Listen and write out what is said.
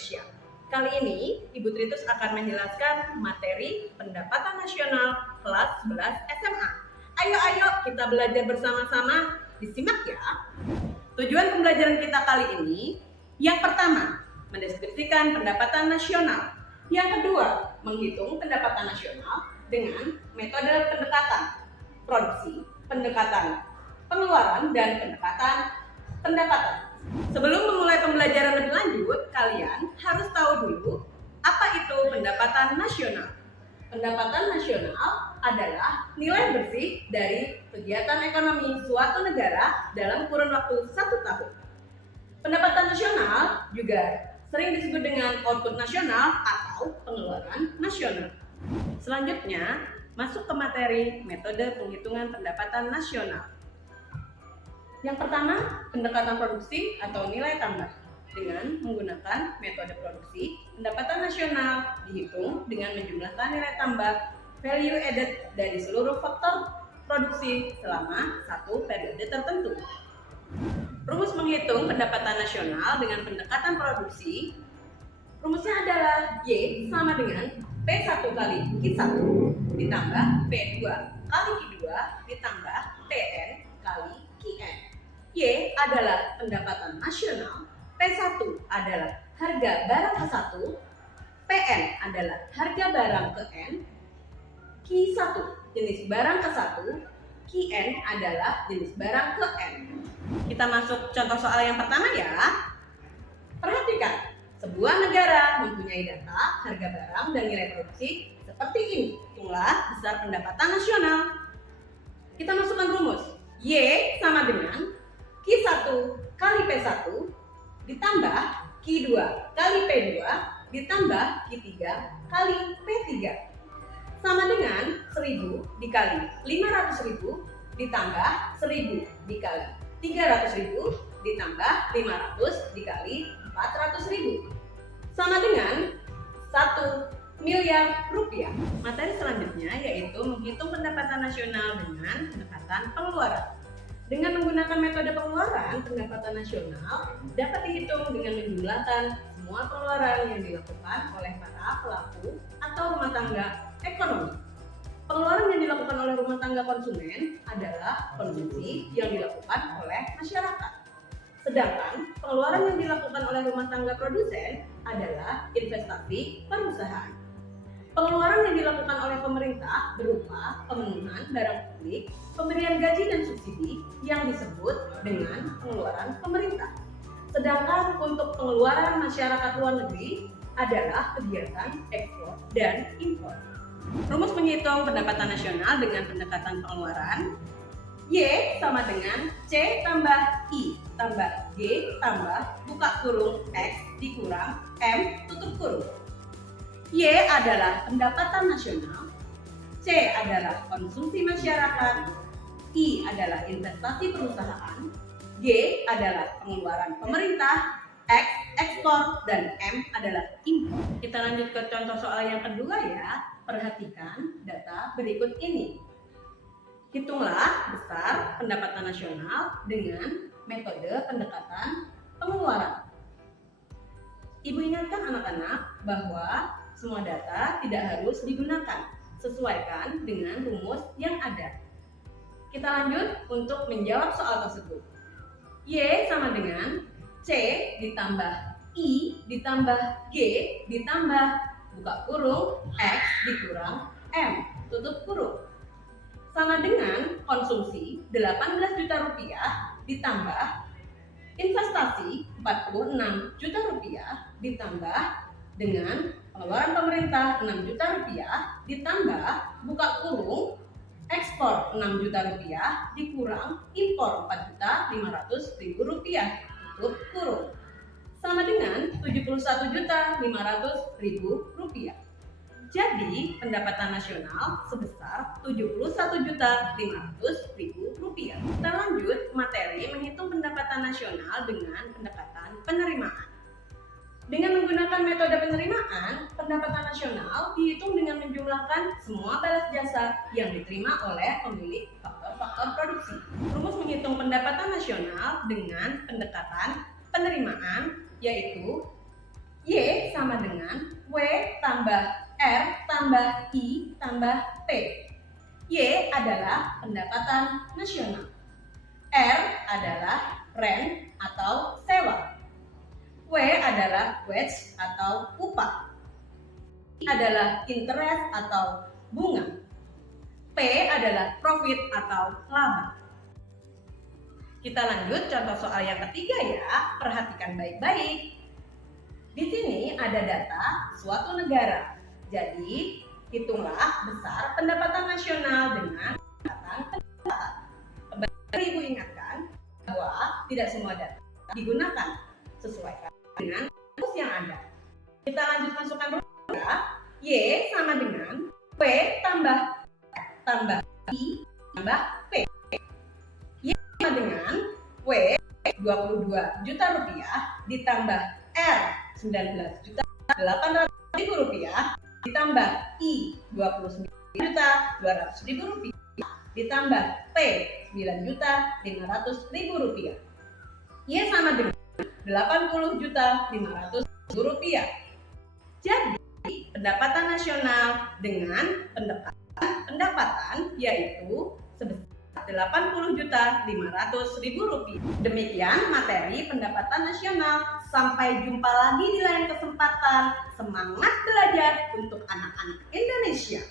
Indonesia. Kali ini, Ibu Tritus akan menjelaskan materi pendapatan nasional kelas 11 SMA. Ayo kita belajar bersama-sama, disimak ya. Tujuan pembelajaran kita kali ini, yang pertama, mendeskripsikan pendapatan nasional. Yang kedua, menghitung pendapatan nasional dengan metode pendekatan produksi, pendekatan pengeluaran, dan pendekatan pendapatan. Sebelum memulai pembelajaran lebih lanjut, kalian harus tahu dulu apa itu pendapatan nasional. Pendapatan nasional adalah nilai bersih dari kegiatan ekonomi suatu negara dalam kurun waktu 1 tahun. Pendapatan nasional juga sering disebut dengan output nasional atau pengeluaran nasional. Selanjutnya, masuk ke materi metode penghitungan pendapatan nasional. Yang pertama, pendekatan produksi atau nilai tambah. Dengan menggunakan metode produksi, pendapatan nasional dihitung dengan menjumlahkan nilai tambah value added dari seluruh faktor produksi selama satu periode tertentu. Rumus menghitung pendapatan nasional dengan pendekatan produksi, rumusnya adalah Y sama dengan P1 kali Q1 ditambah P2 kali Q2 ditambah PN kali QN. Y adalah pendapatan nasional, P1 adalah harga barang ke 1, PN adalah harga barang ke N, Q1 jenis barang ke 1, QN adalah jenis barang ke N. Kita masuk contoh soal yang pertama ya. Perhatikan, sebuah negara mempunyai data harga barang dan nilai produksi seperti ini. Itulah besar pendapatan nasional. Kita masukkan rumus. Y sama dengan Q1 kali P1 ditambah Q2 kali P2 ditambah Q3 kali P3 sama dengan 1000 dikali 500.000 ditambah 1000 dikali 300.000 ditambah 500 dikali 400.000 sama dengan 1 miliar rupiah. Materi selanjutnya yaitu menghitung pendapatan nasional dengan pendekatan pengeluaran. Dengan menggunakan metode pengeluaran, pendapatan nasional dapat dihitung dengan menjumlahkan semua pengeluaran yang dilakukan oleh para pelaku atau rumah tangga ekonomi. Pengeluaran yang dilakukan oleh rumah tangga konsumen adalah konsumsi yang dilakukan oleh masyarakat. Sedangkan pengeluaran yang dilakukan oleh rumah tangga produsen adalah investasi perusahaan. Pengeluaran yang dilakukan oleh pemerintah berupa pemenuhan barang publik, pemberian gaji dan subsidi yang disebut dengan pengeluaran pemerintah. Sedangkan untuk pengeluaran masyarakat luar negeri adalah kegiatan ekspor dan impor. Rumus menghitung pendapatan nasional dengan pendekatan pengeluaran. Y sama dengan C tambah I tambah G tambah buka kurung X dikurang M tutup kurung. Y adalah pendapatan nasional, C adalah konsumsi masyarakat, I adalah investasi perusahaan, G adalah pengeluaran pemerintah, X ekspor, dan M adalah impor. Kita lanjut ke contoh soal yang kedua ya. Perhatikan data berikut ini. Hitunglah besar pendapatan nasional dengan metode pendekatan pengeluaran. Ibu ingatkan anak-anak bahwa semua data tidak harus digunakan, sesuaikan dengan rumus yang ada. Kita lanjut untuk menjawab soal tersebut. Y sama dengan C ditambah I ditambah G ditambah buka kurung X dikurang M tutup kurung. Sama dengan konsumsi 18 juta rupiah ditambah investasi 46 juta rupiah ditambah dengan pengeluaran pemerintah 6 juta rupiah ditambah buka kurung ekspor 6 juta rupiah dikurang impor 4.500.000 rupiah tutup kurung sama dengan 71.500.000 rupiah. Jadi pendapatan nasional sebesar 71.500.000 rupiah. Kita lanjut materi menghitung pendapatan nasional dengan pendekatan penerimaan. Dengan menggunakan metode penerimaan, pendapatan nasional dihitung dengan menjumlahkan semua balas jasa yang diterima oleh pemilik faktor-faktor produksi. Rumus menghitung pendapatan nasional dengan pendekatan penerimaan yaitu Y sama dengan W tambah R tambah I tambah P. Y adalah pendapatan nasional. R adalah rent atau sewa. W adalah wage atau upah. I adalah interest atau bunga. P adalah profit atau laba. Kita lanjut contoh soal yang ketiga ya. Perhatikan baik-baik. Di sini ada data suatu negara. Jadi, hitunglah besar pendapatan nasional dengan pendapatan. Kembali Ibu ingatkan bahwa tidak semua data digunakan sesuai dengan rumus yang ada. Kita lanjut masukkan rumus ya. Y sama dengan W tambah I tambah P. Y sama dengan W 22 juta rupiah ditambah R 19.800.000 rupiah ditambah I 29.200.000 rupiah ditambah P 9.500.000 rupiah. Y sama dengan 80.500.000 rupiah. Jadi pendapatan nasional dengan pendapatan yaitu sebesar 80.500.000 rupiah. Demikian materi pendapatan nasional. Sampai jumpa lagi di lain kesempatan. Semangat belajar untuk anak-anak Indonesia.